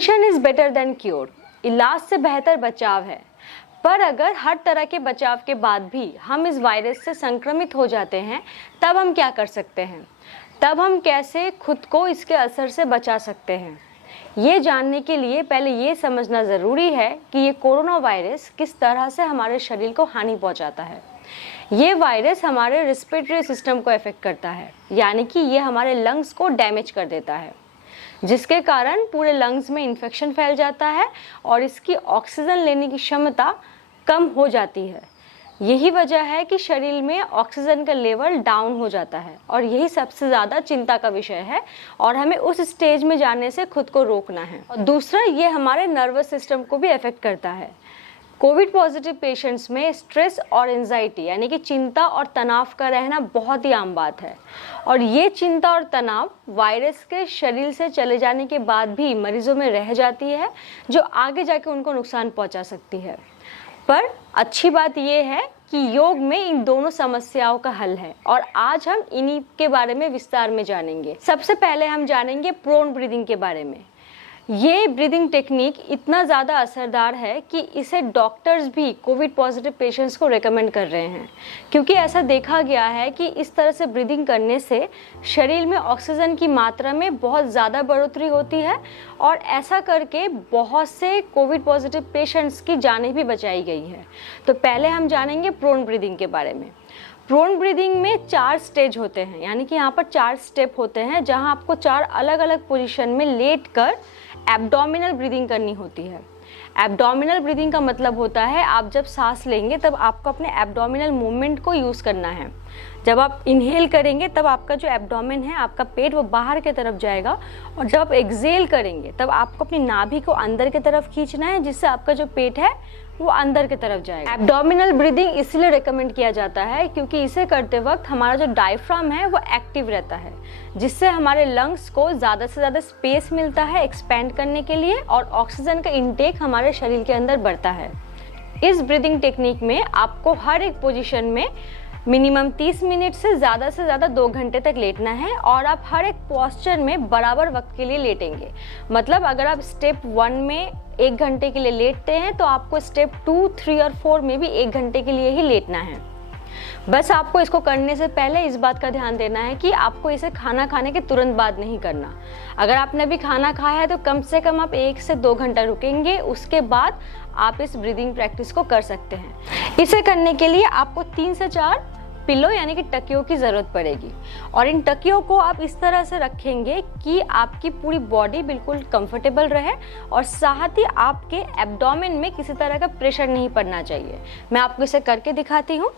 Prevention is better than cure. इलाज से बेहतर बचाव है। पर अगर हर तरह के बचाव के बाद भी हम इस वायरस से संक्रमित हो जाते हैं, तब हम क्या कर सकते हैं? तब हम कैसे खुद को इसके असर से बचा सकते हैं? ये जानने के लिए पहले ये समझना ज़रूरी है कि ये कोरोना वायरस किस तरह से हमारे शरीर को हानि पहुंचाता है। ये वायरस हमारे रेस्पिरेटरी सिस्टम को इफेक्ट करता है, यानी कि ये हमारे लंग्स को डैमेज कर देता है, जिसके कारण पूरे लंग्स में इन्फेक्शन फैल जाता है और इसकी ऑक्सीजन लेने की क्षमता कम हो जाती है। यही वजह है कि शरीर में ऑक्सीजन का लेवल डाउन हो जाता है और यही सबसे ज़्यादा चिंता का विषय है और हमें उस स्टेज में जाने से खुद को रोकना है। और दूसरा, ये हमारे नर्वस सिस्टम को भी अफेक्ट करता है। कोविड पॉजिटिव पेशेंट्स में स्ट्रेस और एंजाइटी यानी कि चिंता और तनाव का रहना बहुत ही आम बात है और ये चिंता और तनाव वायरस के शरीर से चले जाने के बाद भी मरीजों में रह जाती है, जो आगे जाके उनको नुकसान पहुंचा सकती है। पर अच्छी बात यह है कि योग में इन दोनों समस्याओं का हल है और आज हम इन्हीं के बारे में विस्तार में जानेंगे। सबसे पहले हम जानेंगे प्रोन ब्रीदिंग के बारे में। ये ब्रीदिंग टेक्निक इतना ज़्यादा असरदार है कि इसे डॉक्टर्स भी कोविड पॉजिटिव पेशेंट्स को रेकमेंड कर रहे हैं, क्योंकि ऐसा देखा गया है कि इस तरह से ब्रीदिंग करने से शरीर में ऑक्सीजन की मात्रा में बहुत ज़्यादा बढ़ोतरी होती है और ऐसा करके बहुत से कोविड पॉजिटिव पेशेंट्स की जानें भी बचाई गई है। तो पहले हम जानेंगे प्रोन ब्रीदिंग के बारे में। प्रोन ब्रीदिंग में 4 स्टेज होते हैं, यानी कि यहाँ पर 4 स्टेप होते हैं, जहाँ आपको 4 अलग अलग पोजीशन में लेट कर एब्डोमिनल ब्रीदिंग करनी होती है। एब्डोमिनल ब्रीदिंग का मतलब होता है आप जब सांस लेंगे तब आपको अपने एब्डोमिनल मूवमेंट को यूज़ करना है। जब आप इनहेल करेंगे तब आपका जो एब्डोमेन है, आपका पेट, वो बाहर की तरफ जाएगा और जब आप एक्सहेल करेंगे तब आपको अपनी नाभि को अंदर की तरफ खींचना है, जिससे आपका जो पेट है वो अंदर की तरफ जाएगा। एब्डोमिनल ब्रीदिंग इसलिए रिकमेंड किया जाता है क्योंकि इसे करते वक्त हमारा जो डायफ्राम है वो एक्टिव रहता है, जिससे हमारे लंग्स को ज़्यादा से ज़्यादा स्पेस मिलता है एक्सपैंड करने के लिए और ऑक्सीजन का इंटेक हमारे शरीर के अंदर बढ़ता है। इस ब्रीदिंग टेक्निक में आपको हर एक पोजीशन में मिनिमम 30 मिनट से ज़्यादा 2 घंटे तक लेटना है और आप हर एक पोस्चर में बराबर वक्त के लिए लेटेंगे। मतलब अगर आप स्टेप 1 में 1 घंटे के लिए लेटते हैं तो आपको स्टेप 2, 3 और 4 में भी 1 घंटे के लिए ही लेटना है। बस आपको इसको करने से पहले इस बात का ध्यान देना है कि आपको इसे खाना खाने के तुरंत बाद नहीं करना। अगर आपने अभी खाना खाया है तो कम से कम आप 1 से 2 घंटा रुकेंगे, उसके बाद आप इस ब्रीदिंग प्रैक्टिस को कर सकते हैं। इसे करने के लिए आपको 3 से 4 पिलो यानी कि तकियों की ज़रूरत पड़ेगी और इन तकियों को आप इस तरह से रखेंगे कि आपकी पूरी बॉडी बिल्कुल कंफर्टेबल रहे और साथ ही आपके एब्डोमेन में किसी तरह का प्रेशर नहीं पड़ना चाहिए। मैं आपको इसे करके दिखाती हूँ।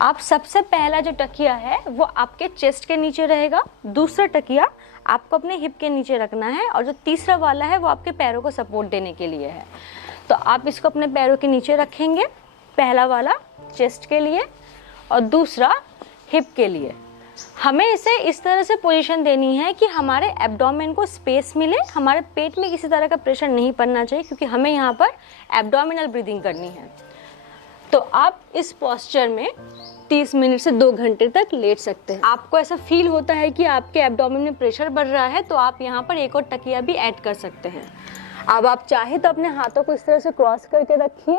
आप सबसे पहला जो तकिया है वो आपके चेस्ट के नीचे रहेगा, दूसरा तकिया आपको अपने हिप के नीचे रखना है और जो तीसरा वाला है वो आपके पैरों को सपोर्ट देने के लिए है। तो आप इसको अपने पैरों के नीचे रखेंगे, पहला वाला चेस्ट के लिए और दूसरा हिप के लिए। हमें इसे इस तरह से पोजीशन देनी है कि हमारे एब्डोमेन को स्पेस मिले, हमारे पेट में किसी तरह का प्रेशर नहीं पड़ना चाहिए, क्योंकि हमें यहाँ पर एब्डोमिनल ब्रीदिंग करनी है। तो आप इस पोस्चर में 30 मिनट से 2 घंटे तक लेट सकते हैं। आपको ऐसा फील होता है कि आपके एब्डोमेन में प्रेशर बढ़ रहा है तो आप यहाँ पर एक और तकिया भी ऐड कर सकते हैं। अब आप चाहे तो अपने हाथों को इस तरह से क्रॉस करके रखिए,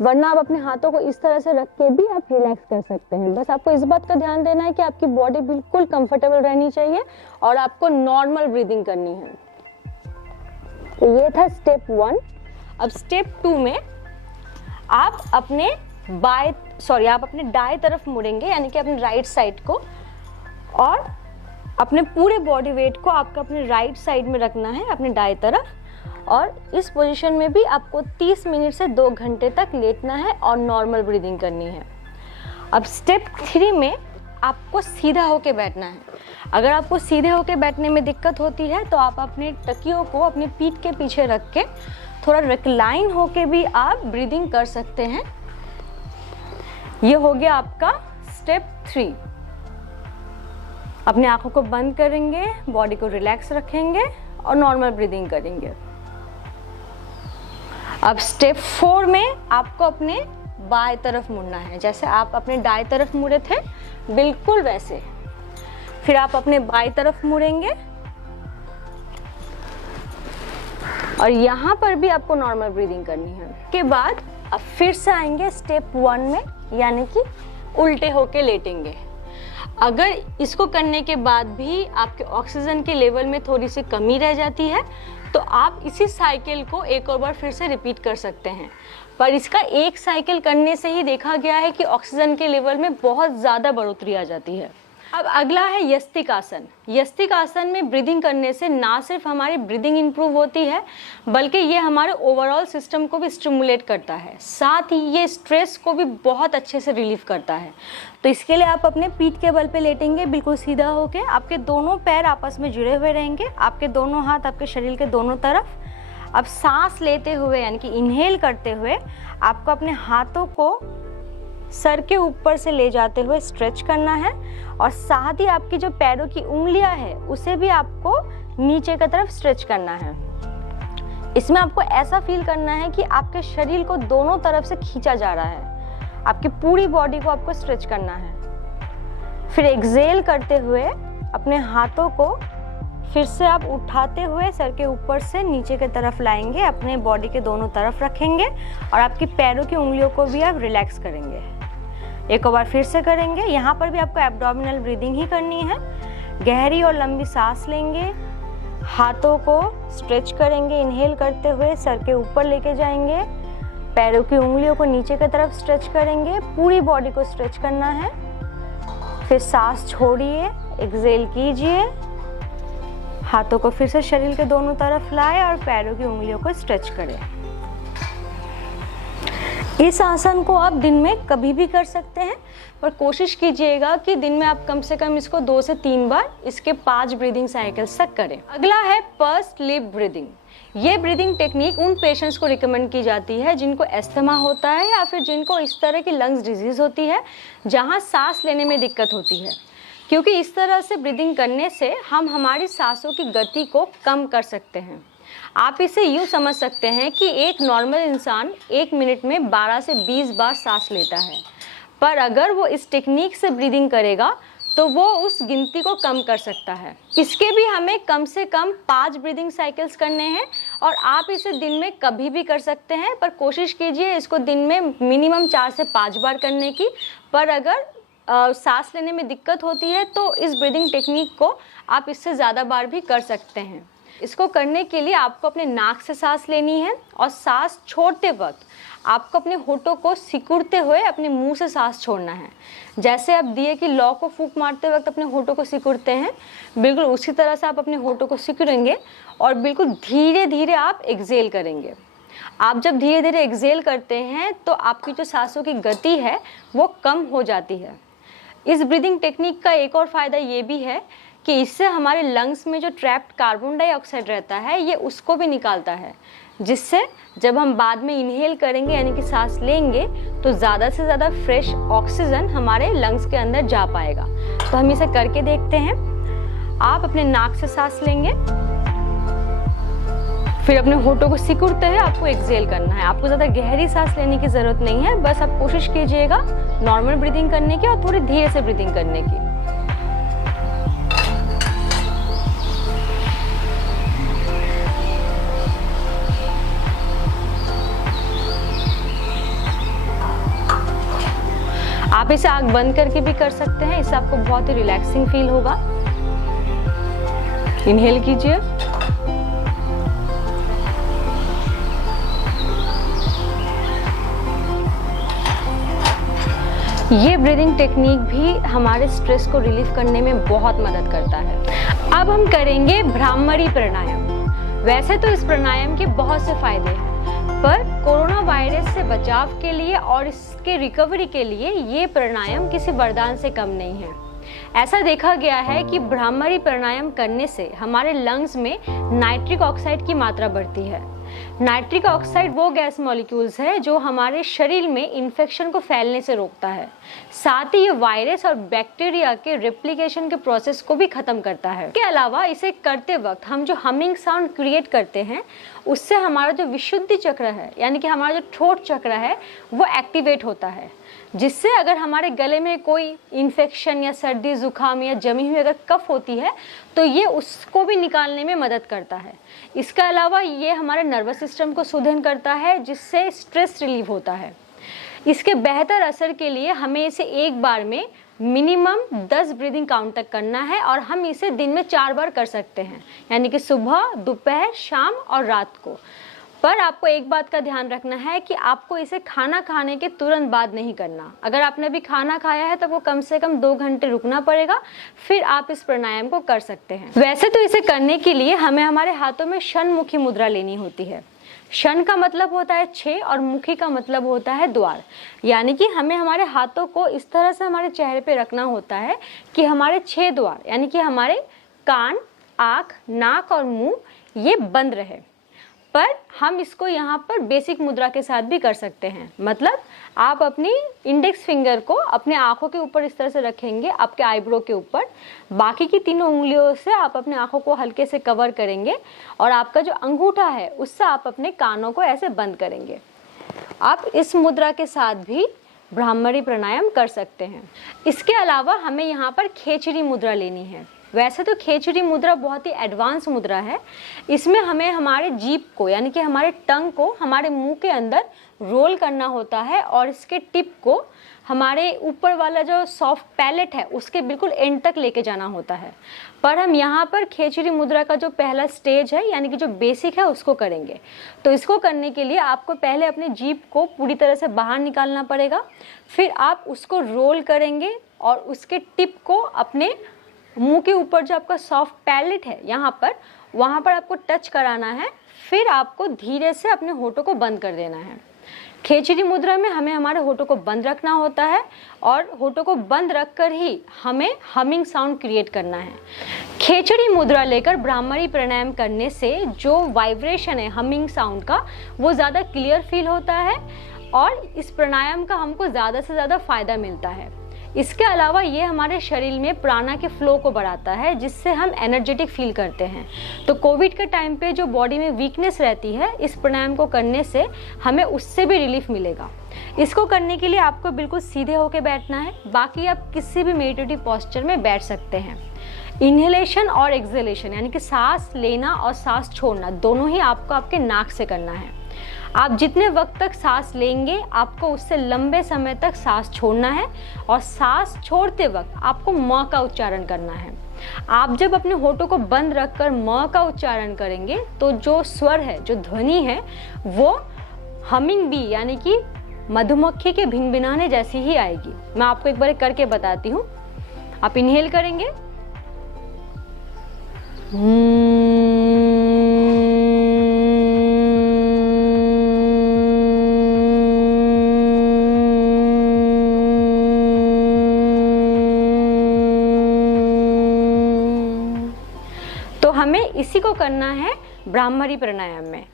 वरना आप अपने हाथों को इस तरह से रख के भी आप रिलैक्स कर सकते हैं। बस आपको इस बात का ध्यान देना है कि आपकी बॉडी बिल्कुल कंफर्टेबल रहनी चाहिए और आपको नॉर्मल ब्रीदिंग करनी है। तो ये था स्टेप 1। अब स्टेप 2 में आप अपने दाएं तरफ मुड़ेंगे, यानी कि अपने राइट साइड को, और अपने पूरे बॉडी वेट को आपको अपने राइट साइड में रखना है, अपने दाएं तरफ। और इस पोजीशन में भी आपको 30 मिनट से 2 घंटे तक लेटना है और नॉर्मल ब्रीदिंग करनी है। अब स्टेप 3 में आपको सीधा होके बैठना है। अगर आपको सीधे होके बैठने में दिक्कत होती है तो आप अपने तकियों को अपनी पीठ के पीछे रख के थोड़ा रिक्लाइन होके भी आप ब्रीदिंग कर सकते हैं। ये हो गया आपका स्टेप 3। अपनी आंखों को बंद करेंगे, बॉडी को रिलैक्स रखेंगे और नॉर्मल ब्रीदिंग करेंगे। अब स्टेप 4 में आपको अपने बाएं तरफ मुड़ना है, जैसे आप अपने दाएं तरफ मुड़े थे बिल्कुल वैसे। फिर आप अपने बाएं तरफ मुड़ेंगे और यहाँ पर भी आपको नॉर्मल ब्रीदिंग करनी है। के बाद अब फिर से आएंगे स्टेप 1 में, यानी कि उल्टे होके लेटेंगे। अगर इसको करने के बाद भी आपके ऑक्सीजन के लेवल में थोड़ी सी कमी रह जाती है तो आप इसी साइकिल को एक और बार फिर से रिपीट कर सकते हैं। पर इसका एक साइकिल करने से ही देखा गया है कि ऑक्सीजन के लेवल में बहुत ज़्यादा बढ़ोतरी आ जाती है। अब अगला है यस्तिक आसन। यस्तिक आसन में ब्रीदिंग करने से ना सिर्फ हमारी ब्रीदिंग इंप्रूव होती है बल्कि ये हमारे ओवरऑल सिस्टम को भी स्टिमुलेट करता है, साथ ही ये स्ट्रेस को भी बहुत अच्छे से रिलीव करता है। तो इसके लिए आप अपने पीठ के बल पे लेटेंगे, बिल्कुल सीधा होके। आपके दोनों पैर आपस में जुड़े हुए रहेंगे, आपके दोनों हाथ आपके शरीर के दोनों तरफ। अब सांस लेते हुए यानी कि इनहेल करते हुए आपको अपने हाथों को सर के ऊपर से ले जाते हुए स्ट्रेच करना है और साथ ही आपकी जो पैरों की उंगलियां है उसे भी आपको नीचे की तरफ स्ट्रेच करना है। इसमें आपको ऐसा फील करना है कि आपके शरीर को दोनों तरफ से खींचा जा रहा है, आपकी पूरी बॉडी को आपको स्ट्रेच करना है। फिर एक्सहेल करते हुए अपने हाथों को फिर से आप उठाते हुए सर के ऊपर से नीचे की तरफ लाएंगे, अपने बॉडी के दोनों तरफ रखेंगे और आपकी पैरों की उंगलियों को भी आप रिलैक्स करेंगे। एक और बार फिर से करेंगे। यहाँ पर भी आपको एब्डोमिनल ब्रीदिंग ही करनी है। गहरी और लंबी सांस लेंगे, हाथों को स्ट्रेच करेंगे, इनहेल करते हुए सर के ऊपर लेके जाएंगे, पैरों की उंगलियों को नीचे की तरफ स्ट्रेच करेंगे, पूरी बॉडी को स्ट्रेच करना है। फिर सांस छोड़िए, एक्सहेल कीजिए, हाथों को फिर से शरीर के दोनों तरफ लाए और पैरों की उंगलियों को स्ट्रेच करें। इस आसन को आप दिन में कभी भी कर सकते हैं, पर कोशिश कीजिएगा कि दिन में आप कम से कम इसको 2 से 3 बार इसके 5 ब्रीदिंग साइकिल्स तक करें। अगला है पर्स्ड लिप ब्रीदिंग। ये ब्रीदिंग टेक्निक उन पेशेंट्स को रिकमेंड की जाती है जिनको एस्थमा होता है या फिर जिनको इस तरह की लंग्स डिजीज होती है जहाँ सांस लेने में दिक्कत होती है, क्योंकि इस तरह से ब्रीदिंग करने से हम हमारी सांसों की गति को कम कर सकते हैं। आप इसे यूँ समझ सकते हैं कि एक नॉर्मल इंसान 1 मिनट में 12 से 20 बार सांस लेता है, पर अगर वो इस टेक्निक से ब्रीदिंग करेगा तो वो उस गिनती को कम कर सकता है। इसके भी हमें कम से कम 5 ब्रीदिंग साइकिल्स करने हैं और आप इसे दिन में कभी भी कर सकते हैं, पर कोशिश कीजिए इसको दिन में मिनिमम 4 से 5 बार करने की। पर अगर सांस लेने में दिक्कत होती है तो इस ब्रीदिंग टेक्निक को आप इससे ज़्यादा बार भी कर सकते हैं। इसको करने के लिए आपको अपने नाक से सांस लेनी है और सांस छोड़ते वक्त आपको अपने होठों को सिकुड़ते हुए अपने मुंह से सांस छोड़ना है। जैसे आप दिए कि लौ को फूंक मारते वक्त अपने होठों को सिकुड़ते हैं, बिल्कुल उसी तरह से आप अपने होठों को सिकुड़ेंगे और बिल्कुल धीरे धीरे आप एक्सहेल करेंगे। आप जब धीरे धीरे एक्सहेल करते हैं तो आपकी जो सांसों की गति है वो कम हो जाती है। इस ब्रीदिंग टेक्निक का एक और फ़ायदा ये भी है कि इससे हमारे लंग्स में जो ट्रैप्ड कार्बन डाइऑक्साइड रहता है ये उसको भी निकालता है, जिससे जब हम बाद में इनहेल करेंगे यानी कि सांस लेंगे तो ज़्यादा से ज़्यादा फ्रेश ऑक्सीजन हमारे लंग्स के अंदर जा पाएगा। तो हम इसे करके देखते हैं। आप अपने नाक से सांस लेंगे, फिर अपने होठों को सिकुड़ते हुए आपको एक्सहेल करना है। आपको ज़्यादा गहरी सांस लेने की ज़रूरत नहीं है, बस आप कोशिश कीजिएगा नॉर्मल ब्रीदिंग करने की और थोड़ी धीरे से ब्रीदिंग करने की। आप इसे आँख बंद करके भी कर सकते हैं, इससे आपको बहुत ही रिलैक्सिंग फील होगा। इनहेल कीजिए, ये ब्रीदिंग टेक्निक भी हमारे स्ट्रेस को रिलीव करने में बहुत मदद करता है। अब हम करेंगे भ्रामरी प्राणायाम। वैसे तो इस प्राणायाम के बहुत से फायदे हैं, पर कोरोना वायरस से बचाव के लिए और इसके रिकवरी के लिए ये प्राणायाम किसी वरदान से कम नहीं है। ऐसा देखा गया है कि भ्रामरी प्राणायाम करने से हमारे लंग्स में नाइट्रिक ऑक्साइड की मात्रा बढ़ती है। नाइट्रिक ऑक्साइड वो गैस मॉलिक्यूल्स है जो हमारे शरीर में इन्फेक्शन को फैलने से रोकता है। साथ ही ये वायरस और बैक्टीरिया के रेप्लिकेशन के प्रोसेस को भी खत्म करता है। इसके अलावा इसे करते वक्त हम जो हमिंग साउंड क्रिएट करते हैं उससे हमारा जो विशुद्धि चक्र है यानी कि हमारा जो थ्रोट चक्र है वो एक्टिवेट होता है। जिससे अगर हमारे गले में कोई इन्फेक्शन या सर्दी जुकाम या जमी हुई अगर कफ होती है तो ये उसको भी निकालने में मदद करता है। इसके अलावा ये हमारे नर्वस सिस्टम को सुदृढ़ करता है, जिससे स्ट्रेस रिलीव होता है। इसके बेहतर असर के लिए हमें इसे एक बार में मिनिमम 10 ब्रीदिंग काउंट तक करना है और हम इसे दिन में 4 बार कर सकते हैं, यानी कि सुबह, दोपहर, शाम और रात को। पर आपको एक बात का ध्यान रखना है कि आपको इसे खाना खाने के तुरंत बाद नहीं करना। अगर आपने अभी खाना खाया है तो वो कम से कम 2 घंटे रुकना पड़ेगा, फिर आप इस प्राणायाम को कर सकते हैं। वैसे तो इसे करने के लिए हमें हमारे हाथों में षण्मुखी मुद्रा लेनी होती है। षण का मतलब होता है 6 और मुखी का मतलब होता है द्वार, यानी कि हमें हमारे हाथों को इस तरह से हमारे चेहरे पे रखना होता है कि हमारे 6 द्वार, यानी कि हमारे कान, आँख, नाक और मुंह ये बंद रहे। पर हम इसको यहाँ पर बेसिक मुद्रा के साथ भी कर सकते हैं। मतलब आप अपनी इंडेक्स फिंगर को अपने आंखों के ऊपर इस तरह से रखेंगे, आपके आईब्रो के ऊपर, बाकी की तीनों उंगलियों से आप अपने आंखों को हल्के से कवर करेंगे और आपका जो अंगूठा है उससे आप अपने कानों को ऐसे बंद करेंगे। आप इस मुद्रा के साथ भी ब्राह्मरी प्राणायाम कर सकते हैं। इसके अलावा हमें यहाँ पर खेचरी मुद्रा लेनी है। वैसे तो खेचरी मुद्रा बहुत ही एडवांस मुद्रा है। इसमें हमें हमारे जीभ को, यानी कि हमारे टंग को हमारे मुंह के अंदर रोल करना होता है और इसके टिप को हमारे ऊपर वाला जो सॉफ्ट पैलेट है उसके बिल्कुल एंड तक लेके जाना होता है। पर हम यहाँ पर खेचरी मुद्रा का जो पहला स्टेज है, यानी कि जो बेसिक है, उसको करेंगे। तो इसको करने के लिए आपको पहले अपने जीभ को पूरी तरह से बाहर निकालना पड़ेगा, फिर आप उसको रोल करेंगे और उसके टिप को अपने मुंह के ऊपर जो आपका सॉफ्ट पैलेट है वहाँ पर आपको टच कराना है। फिर आपको धीरे से अपने होठों को बंद कर देना है। खेचरी मुद्रा में हमें हमारे होठों को बंद रखना होता है और होठों को बंद रखकर ही हमें हमिंग साउंड क्रिएट करना है। खेचरी मुद्रा लेकर ब्राह्मरी प्राणायाम करने से जो वाइब्रेशन है हमिंग साउंड का, वो ज़्यादा क्लियर फील होता है और इस प्राणायाम का हमको ज़्यादा से ज़्यादा फायदा मिलता है। इसके अलावा ये हमारे शरीर में प्राणा के फ्लो को बढ़ाता है, जिससे हम एनर्जेटिक फील करते हैं। तो कोविड के टाइम पे जो बॉडी में वीकनेस रहती है, इस प्राणायाम को करने से हमें उससे भी रिलीफ मिलेगा। इसको करने के लिए आपको बिल्कुल सीधे होकर बैठना है, बाकी आप किसी भी मेडिटेटिव पोस्चर में बैठ सकते हैं। इन्हेलेशन और एक्सहेलेशन, यानी कि सांस लेना और सांस छोड़ना दोनों ही आपको आपके नाक से करना है। आप जितने वक्त तक सांस लेंगे आपको उससे लंबे समय तक सांस छोड़ना है और सांस छोड़ते वक्त आपको म का उच्चारण करना है। आप जब अपने होठों को बंद रखकर म का उच्चारण करेंगे तो जो स्वर है, जो ध्वनि है, वो हमिंग बी यानी कि मधुमक्खी के भिनभिनाने जैसी ही आएगी। मैं आपको एक बार करके बताती हूँ। आप इनहेल करेंगे, हमें इसी को करना है ब्राह्मरी प्राणायाम में।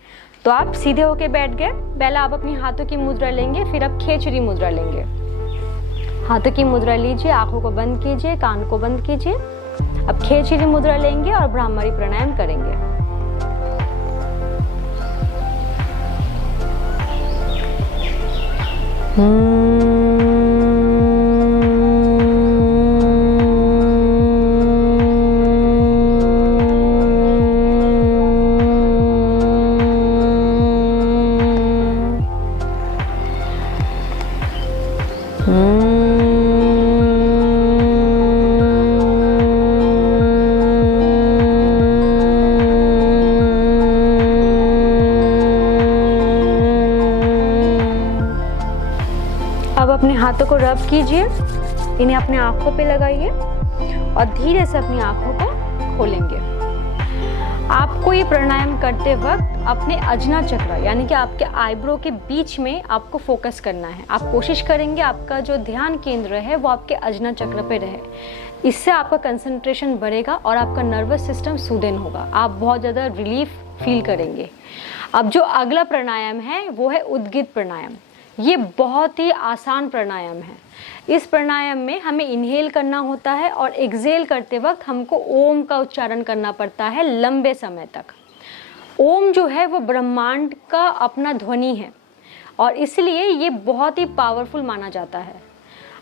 तो आप सीधे होके बैठ गए। पहले आप अपनी हाथों की मुद्रा लेंगे, फिर आप खेचरी मुद्रा लेंगे। हाथों की मुद्रा लीजिए, आंखों को बंद कीजिए, कान को बंद कीजिए। अब खेचरी मुद्रा लेंगे और ब्राह्मरी प्राणायाम करेंगे। अब अपने हाथों को रब कीजिए, इन्हें अपने आंखों पे लगाइए और धीरे से अपनी आंखों को खोलेंगे। आपको ये प्राणायाम करते वक्त अपने अजना चक्र यानी कि आपके आईब्रो के बीच में आपको फोकस करना है। आप कोशिश करेंगे आपका जो ध्यान केंद्र है वो आपके अजना चक्र पे रहे। इससे आपका कंसंट्रेशन बढ़ेगा और आपका नर्वस सिस्टम सुदृढ़ होगा। आप बहुत ज़्यादा रिलीफ फील करेंगे। अब जो अगला प्राणायाम है वो है उद्गित प्राणायाम। ये बहुत ही आसान प्राणायाम है। इस प्राणायाम में हमें इनहेल करना होता है और एक्सहेल करते वक्त हमको ओम का उच्चारण करना पड़ता है लंबे समय तक। ओम जो है वो ब्रह्मांड का अपना ध्वनि है और इसलिए ये बहुत ही पावरफुल माना जाता है।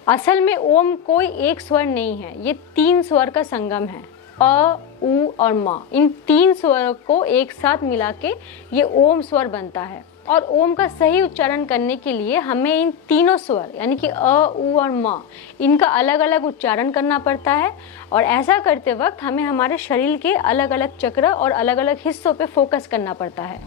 असल में ओम कोई एक स्वर नहीं है, ये 3 स्वर का संगम है। अ, उ और म, इन 3 स्वरों को एक साथ मिला के ये ओम स्वर बनता है। और ओम का सही उच्चारण करने के लिए हमें इन तीनों स्वर यानी कि अ, उ और म, इनका अलग अलग उच्चारण करना पड़ता है। और ऐसा करते वक्त हमें हमारे शरीर के अलग अलग चक्र और अलग अलग हिस्सों पे फोकस करना पड़ता है।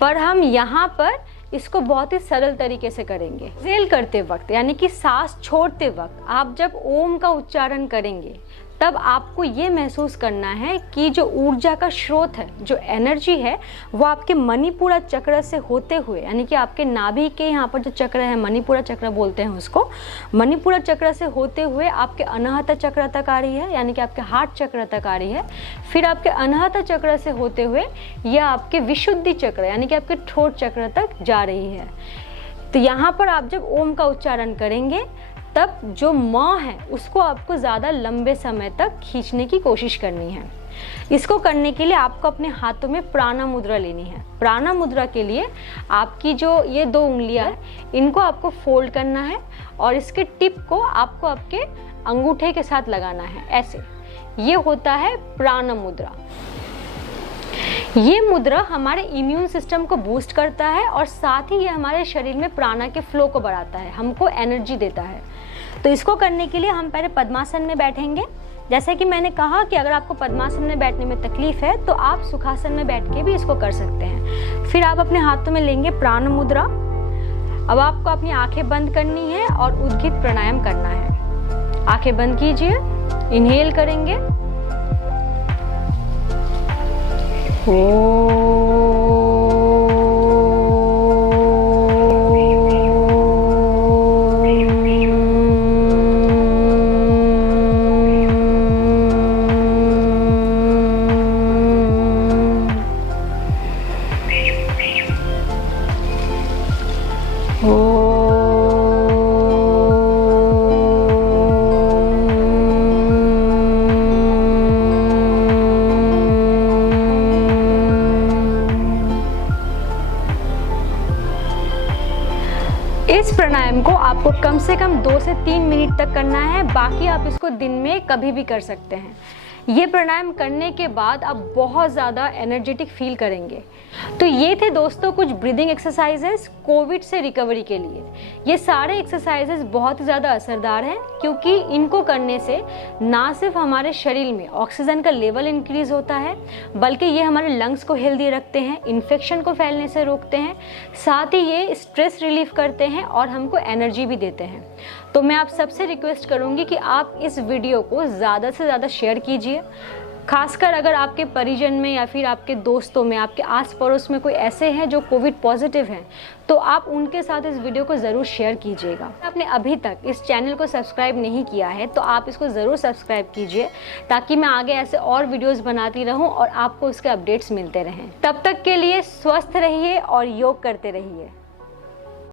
पर हम यहाँ पर इसको बहुत ही सरल तरीके से करेंगे। एक्सहेल करते वक्त यानी कि सांस छोड़ते वक्त आप जब ओम का उच्चारण करेंगे तब आपको ये महसूस करना है कि जो ऊर्जा का स्रोत है, जो एनर्जी है, वो आपके मणिपुरा चक्र से होते हुए यानी कि आपके नाभि के यहाँ पर जो चक्र है, मणिपुरा चक्र बोलते हैं उसको, मणिपुरा चक्र से होते हुए आपके अनाहत चक्र तक आ रही है यानी कि आपके हार्ट चक्र तक आ रही है। फिर आपके अनाहत चक्र से होते हुए यह आपके विशुद्धि चक्र यानी कि आपके ठोर चक्र तक जा रही है। तो यहाँ पर आप जब ओम का उच्चारण करेंगे तब जो म है उसको आपको ज़्यादा लंबे समय तक खींचने की कोशिश करनी है। इसको करने के लिए आपको अपने हाथों में प्राणा मुद्रा लेनी है। प्राणा मुद्रा के लिए आपकी जो ये 2 उंगलियां हैं इनको आपको फोल्ड करना है और इसके टिप को आपको आपके अंगूठे के साथ लगाना है, ऐसे। ये होता है प्राणा मुद्रा। ये मुद्रा हमारे इम्यून सिस्टम को बूस्ट करता है और साथ ही ये हमारे शरीर में प्राणा के फ्लो को बढ़ाता है, हमको एनर्जी देता है। तो इसको करने के लिए हम पहले पद्मासन में बैठेंगे। जैसे कि मैंने कहा कि अगर आपको पद्मासन में बैठने में तकलीफ है तो आप सुखासन में बैठ के भी इसको कर सकते हैं। फिर आप अपने हाथों में लेंगे प्राण मुद्रा। अब आपको अपनी आंखें बंद करनी है और उद्गीत प्राणायाम करना है। आंखें बंद कीजिए, इनहेल करेंगे। इस प्राणायाम को आपको कम से कम 2 से 3 मिनट तक करना है, बाकी आप इसको दिन में कभी भी कर सकते हैं। ये प्राणायाम करने के बाद आप बहुत ज़्यादा एनर्जेटिक फील करेंगे। तो ये थे दोस्तों कुछ ब्रीदिंग एक्सरसाइजेस कोविड से रिकवरी के लिए। ये सारे एक्सरसाइजेस बहुत ही ज़्यादा असरदार हैं क्योंकि इनको करने से ना सिर्फ हमारे शरीर में ऑक्सीजन का लेवल इंक्रीज होता है, बल्कि ये हमारे लंग्स को हेल्दी रखते हैं, इन्फेक्शन को फैलने से रोकते हैं, साथ ही ये स्ट्रेस रिलीफ करते हैं और हमको एनर्जी भी देते हैं। तो मैं आप सबसे रिक्वेस्ट करूँगी कि आप इस वीडियो को ज़्यादा से ज़्यादा शेयर कीजिए। खासकर अगर आपके परिजन में या फिर आपके दोस्तों में, आपके आस पड़ोस में कोई ऐसे हैं जो कोविड पॉजिटिव हैं, तो आप उनके साथ इस वीडियो को ज़रूर शेयर कीजिएगा। आपने अभी तक इस चैनल को सब्सक्राइब नहीं किया है तो आप इसको ज़रूर सब्सक्राइब कीजिए ताकि मैं आगे ऐसे और वीडियोस बनाती रहूं और आपको उसके अपडेट्स मिलते रहें। तब तक के लिए स्वस्थ रहिए और योग करते रहिए।